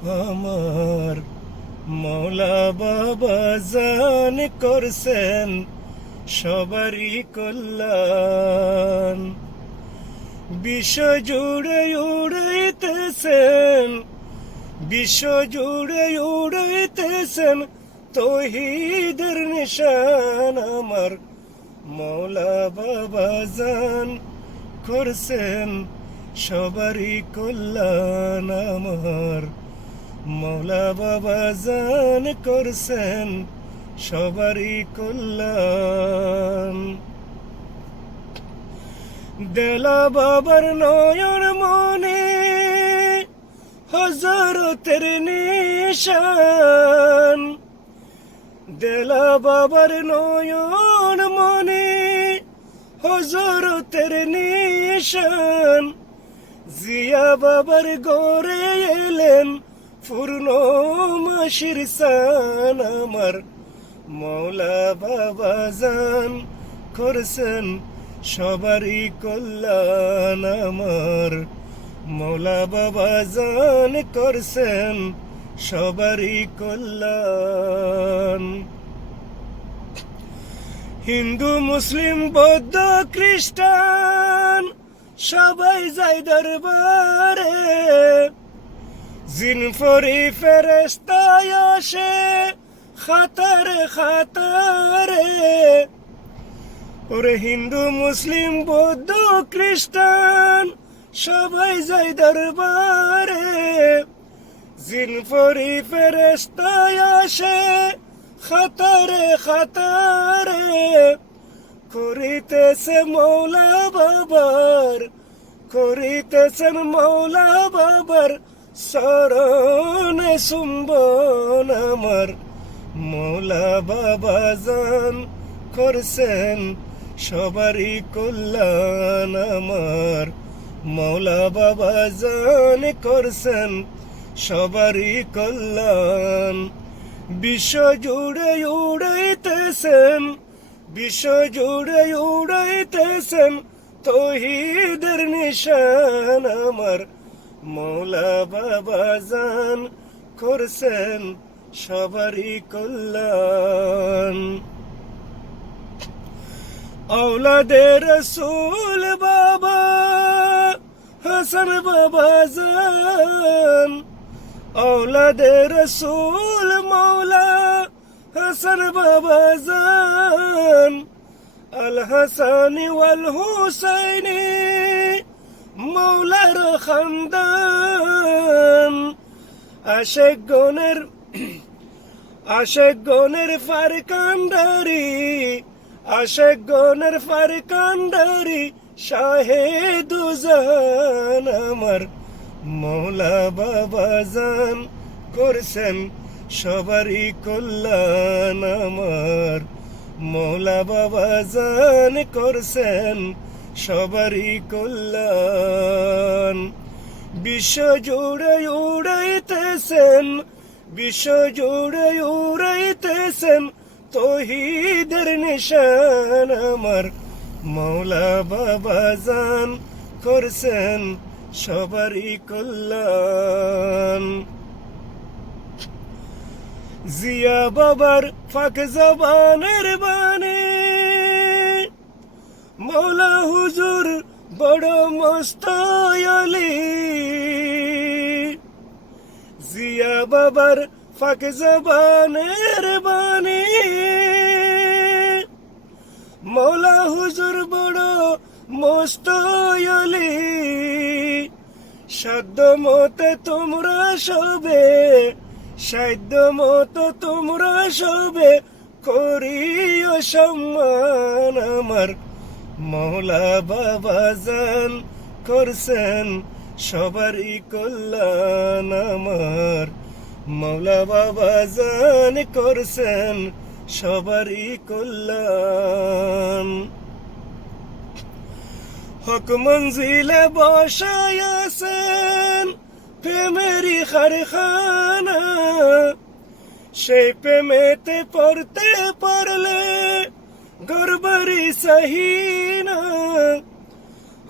আমার মৌলা বাবা জান করছেন সবারই কল্যাণ। বিশ্ব জুড়ে উড়াইতেছেন, বিশ্ব জুড়ে উড়াইতেছেন তৌহিদের নিশান। আমার মৌলা বাবা জান করছেন সবারই কল্যাণ। আমার মৌলা বাবা জান করছেন সবারই কল্যাণ। দেলা বাবার নয়ন মনে হযরতের নিশান। দেলা বাবার নয়ন মনে হযরতের নিশান। জিয়া বাবার গড়ে এলেন পূর্ণমাসির সান। আমার মৌলা বাবা জান করছেন সবারই কল্যাণ। আমার মৌলা বাবা জান করছেন সবারই কল্যাণ। হিন্দু মুসলিম বৌদ্ধ খ্রিস্টান সবাই যায় দরবারে। জিন ফরি ফেরেশতায় আসে খাতারে খাতারে। ওরে হিন্দু মুসলিম বৌদ্ধ খ্রিস্টান সবাই যায় দরবারে। জিন ফরি ফেরেশতায় আসে খাতারে খাতারে। করিতেছে মৌলা বাবার, করিতেছেন মৌলা বাবার শরণে চুম্বন। আমার মৌলা বাবা জান করছেন সবারই কল্যাণ। আমার মৌলা বাবা জান করছেন সবারই কল্যাণ। বিশ্ব জুড়ে উড়াইতেছেন, বিশ্ব জুড়ে উড়াইতেছেন তৌহিদের নিশান। আমার মৌলা বাবা জান করছেন সবারই কল্যাণ। औलादे रसूल बाबा हसन बाबा जान। औलादे रसूल मौला हसन बाबा जान। अल हसानी वल हुसैनी मौलार खानदान। आशेक गনের ফারকান্ডারি, আশেক গনের ফারকান্ডারি শাহেদু জাহান। আমার মৌলা বাবা জান করছেন সবারই কল্যাণ। আমার মৌলা বাবা জান করছেন সবারই কল্যাণ। বিশ্ব জুড়ে উড়াইতেছেন, বিশ্ব জুড়ে উড়াইতেছেন তৌহিদের নিশান। আমার মৌলা বাবা জান করছেন সবারই কল্যাণ। জিয়া বাবার ফাঁক জবানের বাণী মৌলা হুজুর বড় মস্ত আলী। জিয়া বাবার ফাঁক জবানের বাণী মৌলা হুজুর বড় মস্ত আলী। সাধ্য মতে তোমরা সবে, সাধ্য মতো তোমরা সবে করিও সম্মান। আমার মৌলা বাবা জান করছেন সবারই কল্যাণ। আমার মৌলা বাবা জান করছেন সবারই কল্যাণ। হক মঞ্জিলে বসায় আছেন প্রেমেরই কারখানা। সেই প্রেমেতে পড়তে পারলে গরবারি সাহিনা।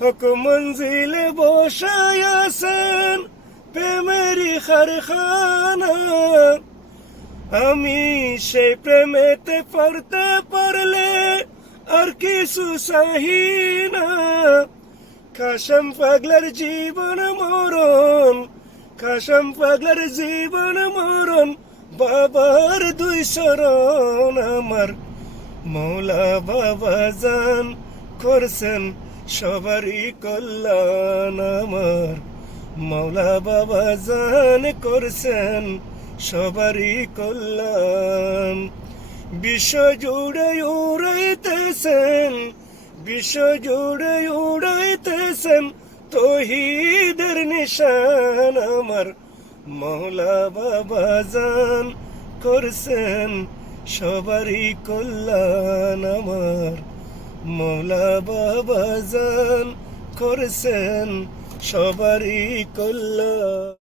হক মঞ্জিলে বসায় আছেন প্রেমেরই কারখানা। আমি সেই প্রেমেতে পড়তে পারলে আর কিছু চাহি না। কাসম পাগলার জীবন মরণ, কাসম পাগলার জীবন মরণ, বাবার দুই শরণ। আমার মৌলা বাবা জান করছেন সবারই কল্যাণ। আমার মৌলা বাবা জান করছেন সবারই কল্যাণ। বিশ্ব জুড়ে উড়াইতেছেন, বিশ্ব জুড়ে উড়াইতেছেন তৌহিদের নিশান। আমার মৌলা বাবা জান করছেন সবারই কল্যাণ। আমার মৌলা বাবা জান করছেন সবারই কল্যাণ।